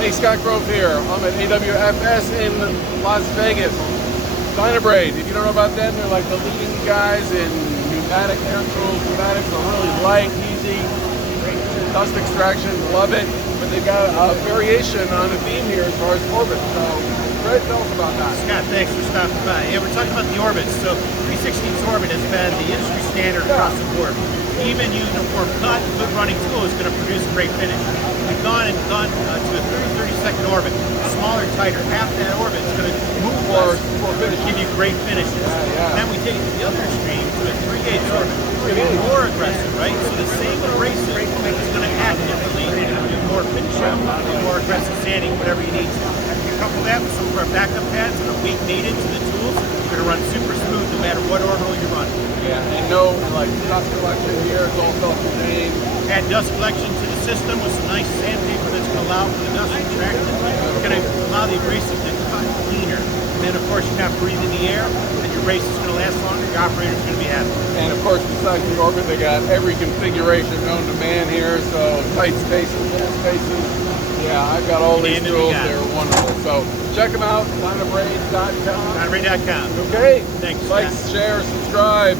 Hey, Scott Grove here. I'm at AWFS in Las Vegas. Dynabrade, if you don't know about them, they're like the leading guys in pneumatic air tools. Pneumatics are really light, easy, great dust extraction, love it. But they've got a variation on a theme here as far as orbit. So, Fred, tell us about that. Scott, thanks for stopping by. Yeah, we're talking about the orbits. So 3/16 orbit has been the industry standard across the board. Even uniform cut, good running tool is going to produce a great finish. We've gone to a 30-second orbit. Smaller, tighter. Half that orbit is going to move less, going to give you great finishes. Then we take it to the other extreme to a 3/8 orbit. It's going to be more aggressive, right? So the same abrasive is going to act differently and do more finishing, more aggressive sanding, whatever you need to. You couple that with some of our backup pads and a weight native to the tools, you're going to run super smooth no matter what orbital you're running. Yeah, and no like dust collection here, it's all self-contained. Add dust collection to the system with some nice sandpaper that's going to allow for the dust extraction. It's going to allow the abrasive to cut cleaner. And then of course you're not breathing the air, and your abrasive is going to last longer, your operator's going to be happy. And of course besides the orbit, they got every configuration known to man here, so tight spaces, little spaces. Yeah, I've got all these tools, they're wonderful. So check them out, Dynabrade.com. Dynabrade.com. Okay, Thanks, like, Scott. share, subscribe.